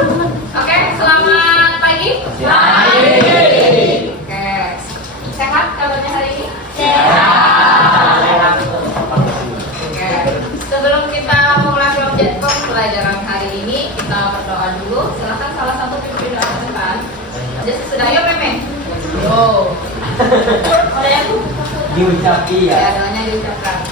Oke, selamat pagi. Pagi. Oke, sehat kabarnya hari ini? Sehat. Oke, sebelum kita mulai pelajaran hari ini, kita berdoa dulu. Silakan salah satu pimpin doa depan. Jadi sudah, yuk Meme. Yo. Oleh aku. Diucapi Ya, ya. doanya diucapkan.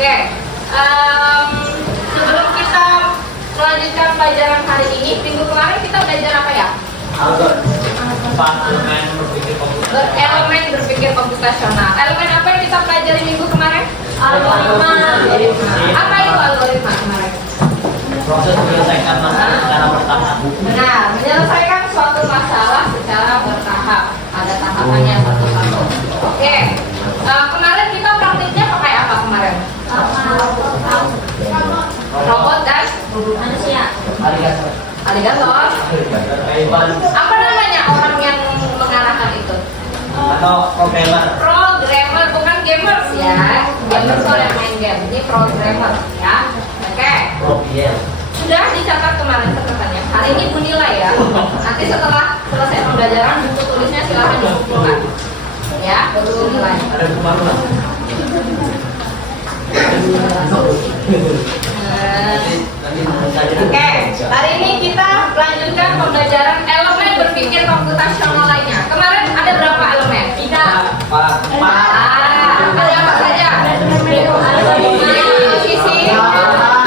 Oke, sebelum kita melanjutkan pelajaran hari ini, minggu kemarin kita belajar apa ya? Elemen berpikir komputasional. Elemen apa yang kita pelajari minggu kemarin? Algoritma. Apa itu algoritma kemarin? Proses menyelesaikan masalah secara bertahap. Benar, menyelesaikan suatu masalah secara bertahap. Ada tahapannya satu-satu. Oke, kemarin kita praktiknya pakai apa kemarin? Robot dan manusia. Alligator. Apa namanya orang yang mengarahkan itu? Atau programmer. Programmer, bukan gamers ya. Gamers kalau yang main game. Ini programmer ya. Oke. Sudah dicatat kemarin catatannya. Hari ini Bu nilai ya. Nanti setelah selesai pembelajaran buku tulisnya silakan dikumpulkan. Ya, buku nilai. Ada kemana? Oke, hari ini kita lanjutkan pembelajaran elemen berpikir komputasional lainnya. Kemarin ada berapa elemen? 3. Ada apa saja? Posisi, algoritma.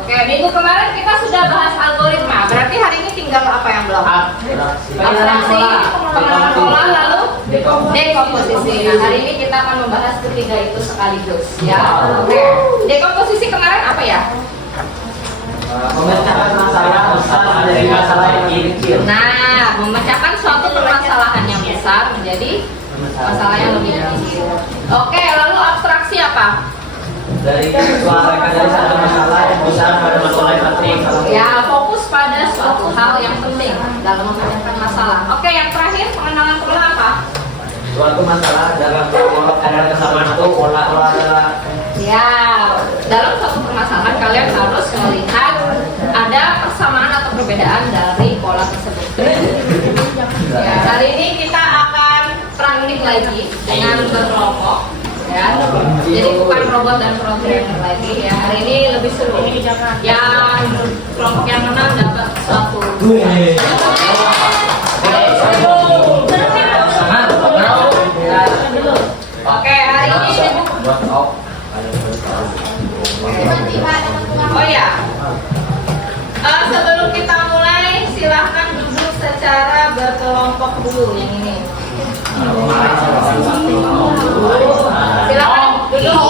Oke, minggu kemarin kita sudah bahas algoritma. Berarti hari ini tinggal apa yang belum? Abstraksi, pengenalan pola, lalu dekomposisi. Nah, hari ini kita akan membahas ketiga itu sekaligus ya. Oke. Dekomposisi kemarin apa ya? Memecahkan masalah besar dari masalah yang kecil. Nah, memecahkan suatu permasalahan yang besar menjadi masalah yang lebih kecil. Oke, lalu abstraksi apa? Dari suara dari satu masalah yang besar pada masalah yang penting. Ya, fokus pada suatu hal yang penting dalam memecahkan masalah. Oke, yang terakhir pengenalan pola apa? Suatu masalah dalam ada kesamaan itu pola adalah. Ya, dalam suatu permasalahan kalian harus melihat ada persamaan atau perbedaan dari pola tersebut. Ya, hari ini kita akan praktik lagi dengan berkelompok. Ya, jadi bukan robot dan programmer lagi. Ya, hari ini lebih seru. Yang kelompok yang menang dapat suatu. Oke, hari ini sibuk. Oh ya, sebelum kita mulai, silahkan duduk secara berkelompok dulu yang ini. Silakan duduk.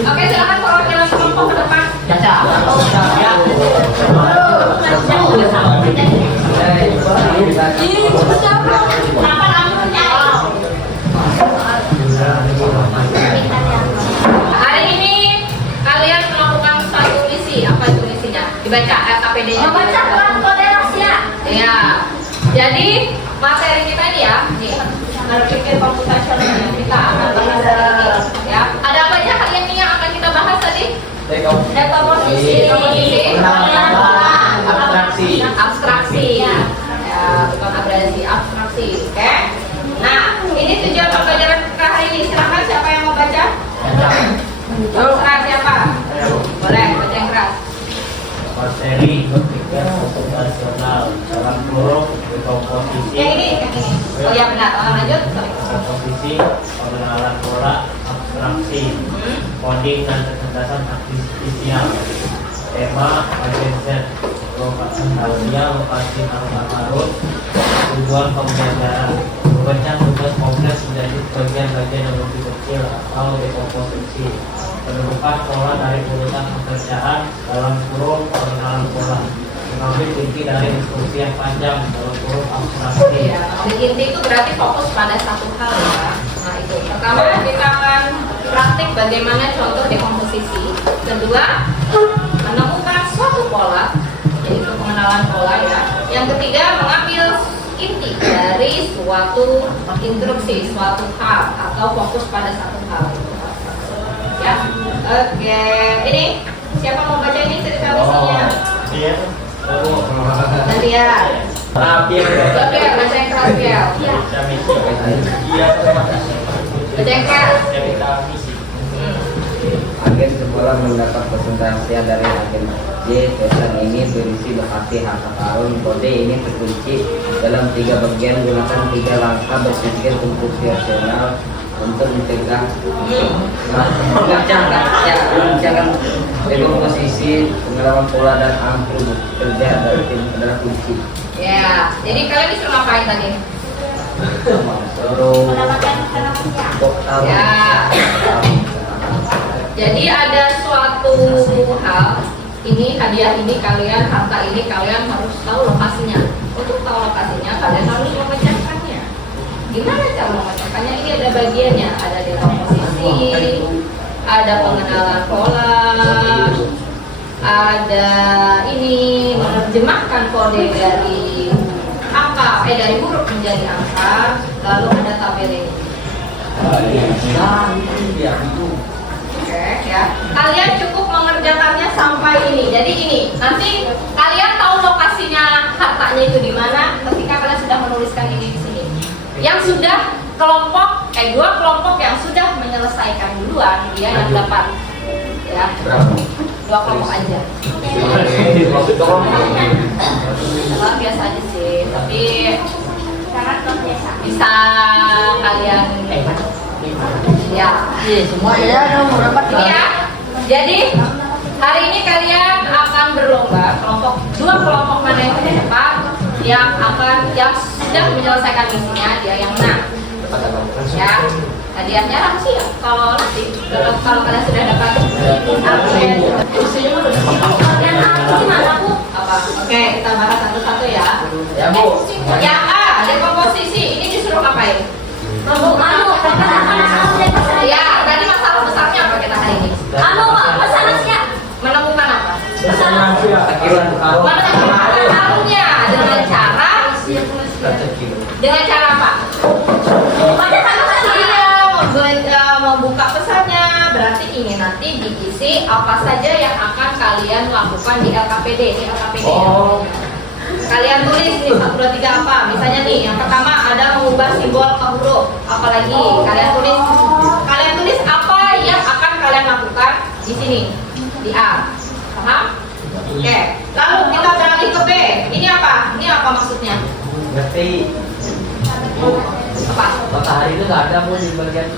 Oke, silakan perwakilan kelompok ke depan. Hari ini kalian melakukan satu misi. Apa itu misinya? Dibaca KPD-nya. Membaca peran kode rahasia. Ya. Jadi materi kita ini ya, nih, berpikir komputasional yang kita akan bahas hari ini. Ya. Ada apa aja hari ini yang akan kita bahas tadi? Dekomposisi, abstraksi, ya, bukan abrasi, abstraksi. Oke. Nah, ini tujuan pembelajaran kita hari ini. Silakan siapa yang mau baca? Terserah siapa? kecerdasan artifisial. Tema bagian Z, lokasi Australia, lokasi Harun, tujuan pembelajaran, memecah tugas kompleks menjadi bagian-bagian yang lebih kecil atau dekomposisi, menemukan pola dari urutan pekerjaan dalam kurung pengenalan pola, mengambil inti dari diskusi yang panjang dalam kurung abstraksi. Ya, inti itu berarti fokus pada satu hal ya. Nah itu, pertama kita akan praktik bagaimana contoh dekomposisi. Kedua, menemukan suatu pola, yaitu pengenalan pola ya. Yang ketiga, mengambil inti dari suatu instruksi, suatu hal atau fokus pada satu hal. Ya, oke. Ini siapa mau baca ini cerita misinya? Iya. Nanti ya. Rapi. Oke, baca yang keras ya. Iya, Baca yang keras. cerita misi. Agen sekolah mendapat presentasi dari agen J. Pesan ini berisi lokasi harta karun. Kode ini terkunci dalam 3 bagian. Gunakan 3 langkah berpikir komputasional untuk mencegah mengancangkan dekomposisi, pengalaman pola dan ampul kerja dari tim adalah kunci. Ya, jadi kalian disuruh ngapain tadi? Suruh Mendapatkan kecerdasan. kok tahu. Ya. Jadi ada suatu hal, ini hadiah ini kalian, harta ini kalian harus tahu lokasinya. Untuk tahu lokasinya kalian harus memecahkannya. Gimana cara memecahkannya? Ini ada bagiannya, ada dekomposisi, ada pengenalan pola, ada ini menerjemahkan kode dari angka, dari huruf menjadi angka, lalu ada tabel ini. Oke, ya. Kalian cukup mengerjakannya sampai ini. Jadi ini, nanti kalian tahu lokasinya hartanya itu di mana ketika kalian sudah menuliskan ini di sini. Yang sudah kelompok, 2 kelompok yang sudah menyelesaikan duluan, dia yang dapat. Ya. 2 kelompok aja. Nah, biasa aja sih, tapi bisa kalian ya. Semua ya dong dapat Ini ya. Jadi hari ini kalian akan berlomba dua kelompok mana yang terdepan yang sudah menyelesaikan misinya dia yang menang. Ya. Hadiahnya rahasia. Kalau kalian sudah dapat apa? Oke, kita bahas satu-satu ya. Ya, Bu. Yang A, dekomposisi. Ini disuruh ngapain? Ya, tadi masalah besarnya apa kita hari ini? Menemukan apa? Menemukan karunnya dengan cara apa? Membuka pesannya. Berarti ini nanti diisi apa saja yang akan kalian lakukan di LKPD. Ini LKPD. Kalian tulis nih 1, 2, 3 apa? Misalnya nih, yang pertama ada mengubah simbol ke huruf. Apalagi kalian tulis apa yang akan kalian lakukan di sini di A. Paham? Oke. Lalu kita beralih ke B. Ini apa? Ini apa maksudnya? Berarti Apa? matahari itu nggak ada Bu di bagian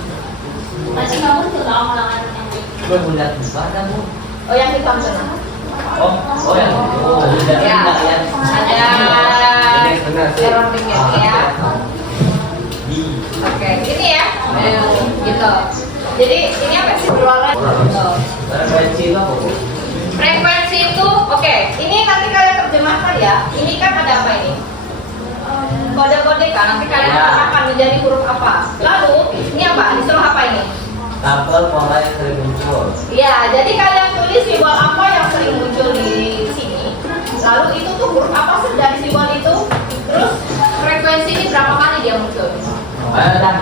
gue bulat buka ada Bu. Oh, yang hitam sana. Oh yang Ya. Ada error dikit ya. Oke, ini ya. Gitu. Jadi ini apa sih berwarna? Frekuensi itu apa Bu? Frekuensi itu, oke. Ini nanti kalian terjemahkan ya. Ini kan ada apa ini? Kode-kode kan. Nanti kalian terjemahkan menjadi huruf apa. Lalu ini apa? Disuruh apa ini? Tabel pola yang sering muncul. Ya, jadi kalian tulis simbol apa yang sering muncul di sini. Lalu itu tuh huruf apa sih dari simbol itu? Terus frekuensi ini berapa kali dia muncul? Apa?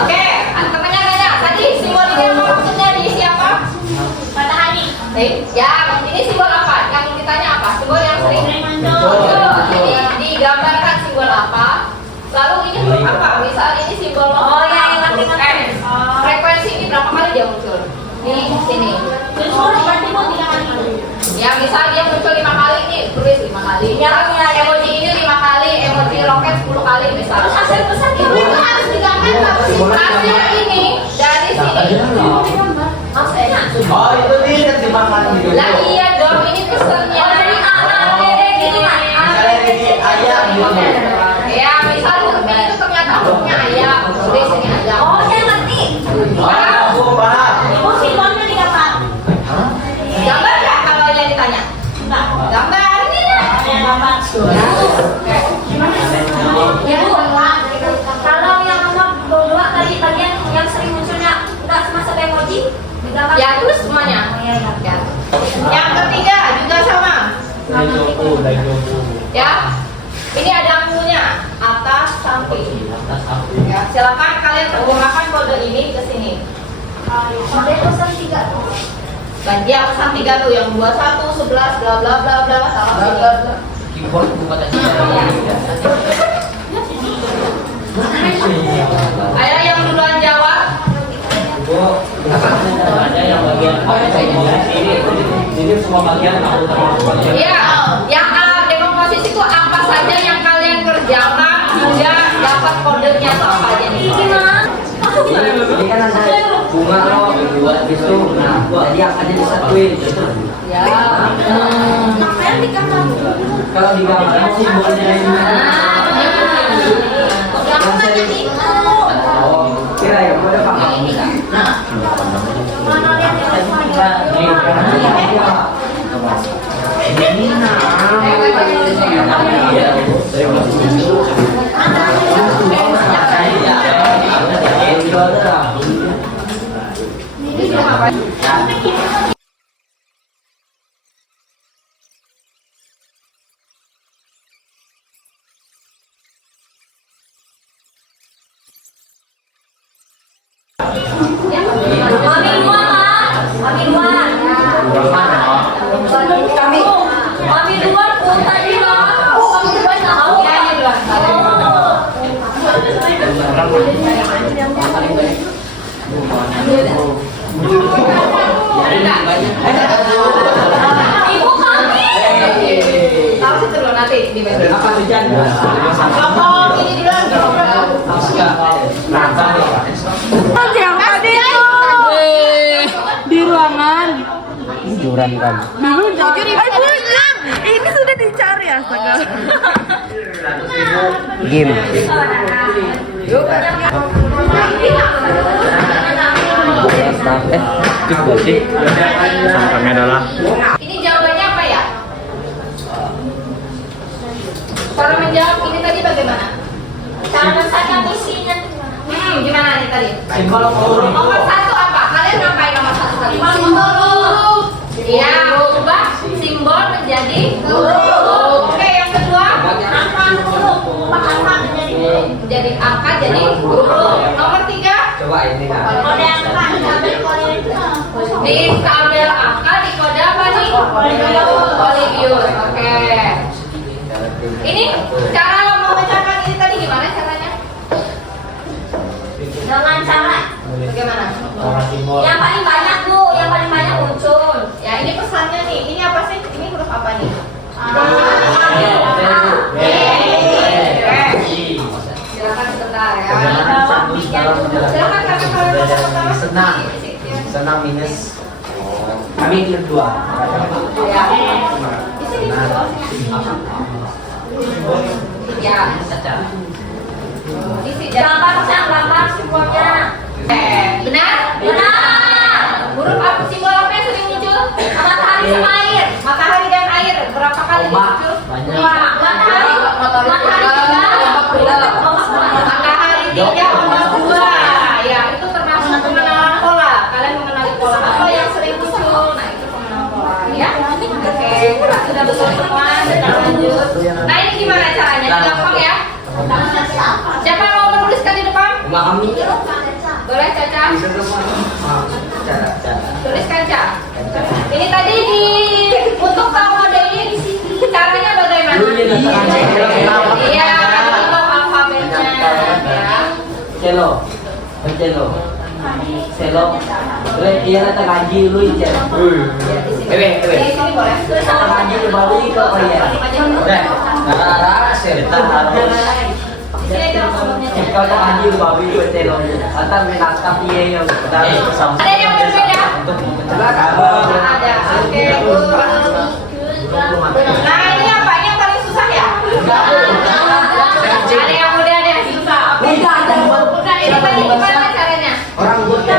Oke, pertanyaan tadi simbol ini apa maksudnya diisi apa? Matahari. Ya, ini simbol apa? Yang ditanya apa? Simbol yang sering muncul. Jadi digambarkan simbol apa? Lalu ini huruf apa? Misal ini simbol yang frekuensi ini berapa kali dia muncul? Di sini. Ya, misal dia muncul 5 kali, ini tulis 5 kali. Emoji ini 5 kali, emoji roket 10 kali misal. Terus hasil pesan Itu harus digambar hasil ini dari sini. Maksudnya? Oh itu nih yang dimakan gitu. Lah iya dong, ini pesannya. Oh, jadi gini, Mak. Misalnya ini ayam gitu. Ya, misalnya ini itu ternyata bentuknya ayam, di sini ayam. Oh, saya ngerti. Oh, aku paham. Ibu simbolnya di apa? Gambar nggak kalau yang ditanya? Enggak. Gambar ini lah. Ada gambar. Ya, Bu. Kalau yang nomor 2 tadi bagian yang sering munculnya enggak semasa emoji, digambar. Ya terus semuanya. Oh, iya, iya. Ya. Yang ketiga juga sama. Dari joku. Ya. Ini ada punya atas samping. Atas samping. Ya, silakan kalian terjemahkan kode ini ke sini. Kode pesan 3. Dan dia pesan 3 tuh yang 21, 11, bla bla bla bla sama sini. Keyboard bukan tadi. Ayo yang duluan jawab. Ada yang bagian ini semua bagian aku termasuk bagian. Iya, yang dekomposisi itu apa saja yang kalian kerjakan hingga dapat kodenya itu apa aja nih? Gimana? Ini kan ada bunga lo buat gitu. Nah, jadi akan disatuin. Ya. Ngapain digambar? Kalau di gambar simbolnya ini. Yang jadi Oh, kira ya, udah paham. mana lihat yang semuanya. Ini Mami dua, Mak. Mami dua. Mami dua pun tadi, Mak. Mami dua tahu. Ya, ini duluan. Ibu kami. Tahu sih dulu nanti di meja. apa tujuan? Kelompok ini duluan kelompok. Di ruangan. Juran kan. Ini sudah dicari astaga. Game. Cukup sih. Sampai adalah. Ini jawabannya apa ya? Cara menjawab ini tadi bagaimana? Cara membacanya misinya Gimana nih tadi? Simbol huruf. Nomor 1 apa? Kalian ngapain nomor 1 tadi? Huruf. Iya, ubah simbol menjadi huruf. Oke, yang kedua angka huruf. Angka menjadi huruf. menjadi angka jadi huruf. Nomor 3 Coba ini kan. Kode angka diambil kode itu. di tabel angka di kode apa nih? Polybius. Oke. Ini cara memecahkan ini tadi gimana caranya? Dengan cara Bagaimana? Cara simbol. yang paling banyak, Bu, yang paling banyak muncul. Ya, ini pesannya nih. Ini apa sih? Ini huruf apa nih? Silakan sebentar ya. Silakan kakak kalian baca pertama. Senang. Senang minus. Kami kedua. Ya. Di sini. Ya. Di sini. Gambar simbolnya. Benar? Benar. Huruf apa simbol apa yang sering muncul? Matahari sama air. Matahari dan air. Berapa kali muncul? Matahari. Matahari 3, ombak 2. Ya, itu termasuk pengenalan pola. Kalian mengenali pola apa yang sering muncul. Nah, itu pengenalan pola ya. Oke, sudah betul semua. Kita lanjut. Nah, ini gimana caranya? Gampang ya. Siapa yang mau menuliskan di depan? Kami. Boleh, Caca? Cara. Tuliskan, Caca. Ini tadi untuk tahu kode ini caranya bagaimana? Iya, itu alfabetnya ya. Celo. Celo. Celo. Dia datang ngaji lu itu. Di sini boleh. Tulis Datang ngaji lu baru itu apa ya? Nah, sebentar harus. Di sini dong sebelumnya. Kau tak haji babi betelong. Atau menatap dia yang sama. Ada yang berbeda? Untuk mencegah Ada. Oke, good. Nah, ini apa? Ini yang paling susah ya? Ada yang mudah, ada yang susah. Oke. Bukan, ini tadi gimana caranya? orang buta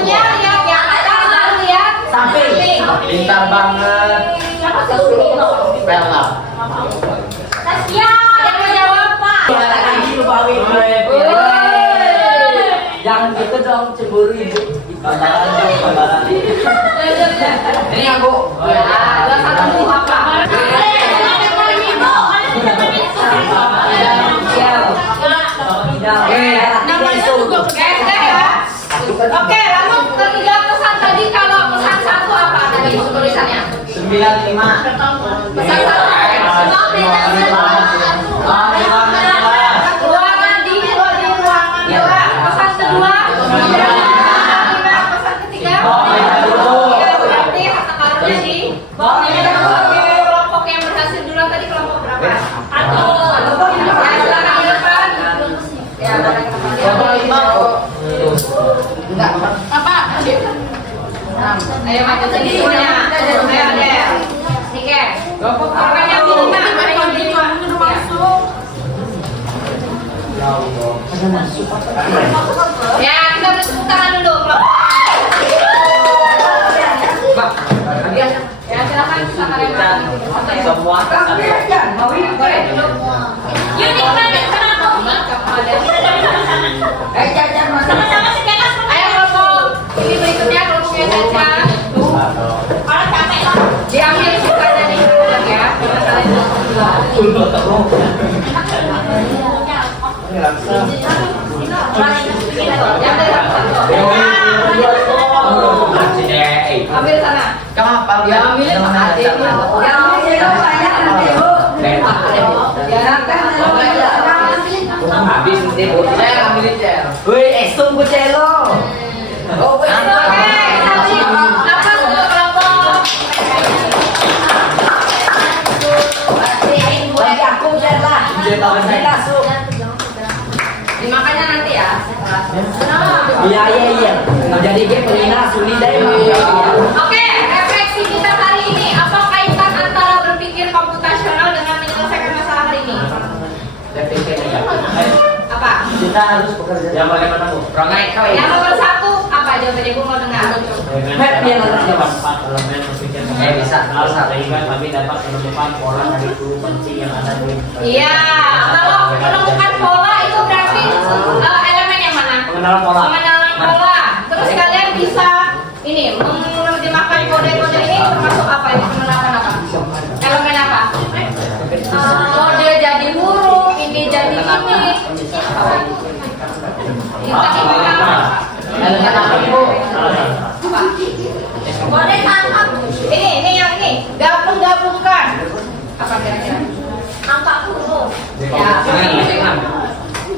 Yang ada lalu lihat samping pintar banget pelak Tasya, ada yang mau jawab Pak? haji babi jangan gitu dong cemburu ibu ini aku Ya, 2, 1, apa? Oke, lalu ketiga pesan tadi kalau pesan satu apa tadi tulisannya? 95 Pesan satu. Ruangan di ruangan dua. Pesan kedua. Pesan ketiga. Berarti harta karunnya di kelompok yang berhasil duluan tadi kelompok berapa? Satu. Ya, silakan ke depan. Ya, boleh ke depan. Apa? Ayo maju sini semuanya. Ayo deh. Nike. Orang yang di lima, orang yang di lima. Ya, kita beri tepuk tangan dulu. Ya, silakan silakan. semua Boleh duduk. Unik banget kenapa? Sama-sama si Kelas. Ayo kelompok ini berikutnya kelompoknya Caca. Orang capek loh. Diambil sukanya nih ya. Kita kalian dua. Yang dari satu. Ambil sana. kenapa Ya ambil sama adik. Ya ambil banyak nanti bu. habis nanti bu saya ambil cel woi estum bu celo oh Oke, tadi apa untuk kelompok? bagi aku cel lah dia tahu saya masuk Dimakannya nanti ya. iya jadi dia pelina suni deh Oke, refleksi kita hari ini apa kaitan antara berpikir komputasional dengan menyelesaikan masalah hari ini? Apa? kita harus bekerja Yang bagaimana Bu? rangai kau Yang nomor satu apa jawabannya? Gue mau dengar. Empat elemen berpikir bisa. sehingga kami dapat menemukan pola dari guru kunci yang ada di Iya, kalau menemukan pola itu berarti elemen yang mana? pengenalan pola. Pengenalan pola. Terus kalian bisa ini menerjemahkan kode-kode ini termasuk apa? Ini pengenalan apa? Elemen apa? Kode jadi huruf, ini jadi ini. Kita ini apa? elemen apa bu Apa? Boleh tangkap. Ini yang ini gabungkan. Apa kira-kira? Angka 10. Ya.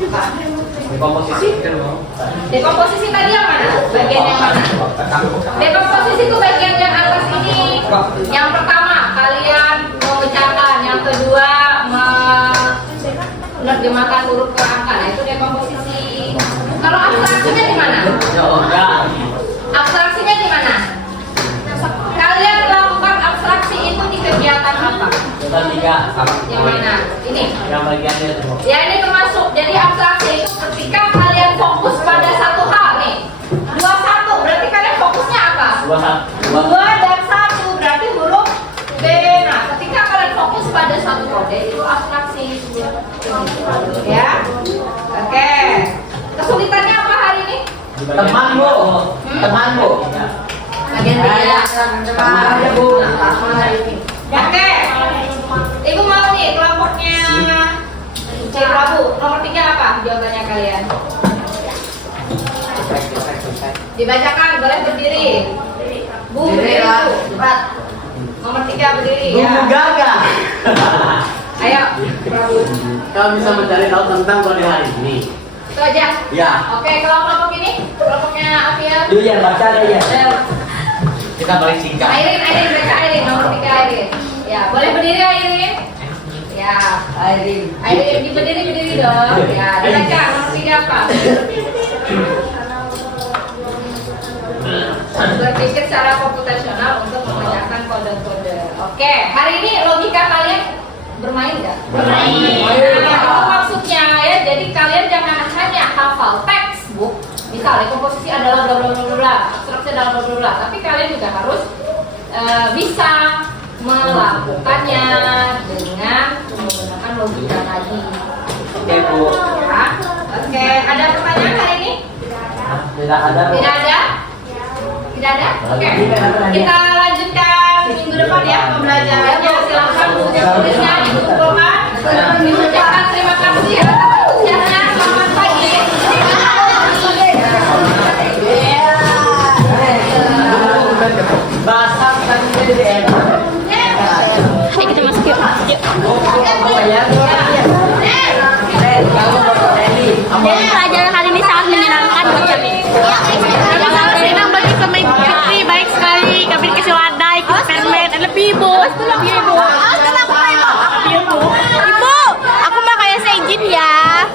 Apa? Komposisi kan Bu? Dekomposisi tadi yang mana? Bagian yang mana? Dekomposisi itu bagian yang atas ini. Yang pertama kalian memecahkan, yang kedua menerjemahkan huruf ke angka. Nah, itu dekomposisi. Kalau abstraksinya di mana? Abstraksinya di mana? Kalian melakukan abstraksi itu di kegiatan apa? Total 3. Yang mana? Ini. Yang bagiannya itu Bu. Ya ini termasuk. Jadi abstraksi itu ketika kalian fokus pada satu hal nih. 21 berarti kalian fokusnya apa? 2 2 dan 1 berarti huruf B. Nah, ketika kalian fokus pada satu kode itu abstraksi. Ya. Oke. Kesulitannya apa hari ini? teman bu teman bu Bagian tiga. teman ya bu Oke. Ibu mau nih kelompoknya C Prabu. Nomor 3 apa jawabannya kalian? Dibacakan, boleh berdiri. Bu, berdiri Bu. Cepat. Nomor 3 berdiri ya. gagal Ayo, Prabu. Kau bisa mencari tahu tentang kode hari ini. Itu aja. ya Oke, kalau kelompok ini, kelompoknya Afia. lu yang baca deh ya Kita balik singkat. Airin, baca Airin. Nomor 3 Airin. Ya, boleh berdiri Airin. Ya, Airin berdiri dong. Ya, dibaca nomor 3 apa? Berpikir secara komputasional untuk memecahkan kode-kode. Oke, hari ini logika kalian bermain nggak? Bermain. Nah, itu maksudnya ya. Jadi kalian jangan hanya hafal textbook. Misalnya komposisi adalah bla bla bla bla, abstraksi adalah bla bla bla. Tapi kalian juga harus bisa melakukannya dengan menggunakan logika tadi. Oke Bu. Ya. Oke, ada pertanyaan hari ini? Tidak ada Bu. Tidak ada? Tidak ada? Oke. Kita lanjutkan minggu depan ya pembelajarannya. Silakan buku tulisnya dikumpulkan. Diucapkan terima kasih ya. Jangan selamat pagi. Basah kan jadi enak. Ayo kita masuk yuk. Jadi pelajaran kali ini sangat menyenangkan buat kami. Kami sangat senang bagi pemain Fitri, baik sekali. Kami dikasih wadai, kita permen, ada lebih ibu. Lebih ibu. Ibu, aku mau kayak seizin ya.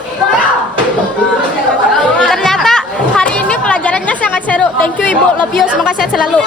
Ternyata hari ini pelajarannya sangat seru. Thank you ibu, love you, semoga sehat selalu.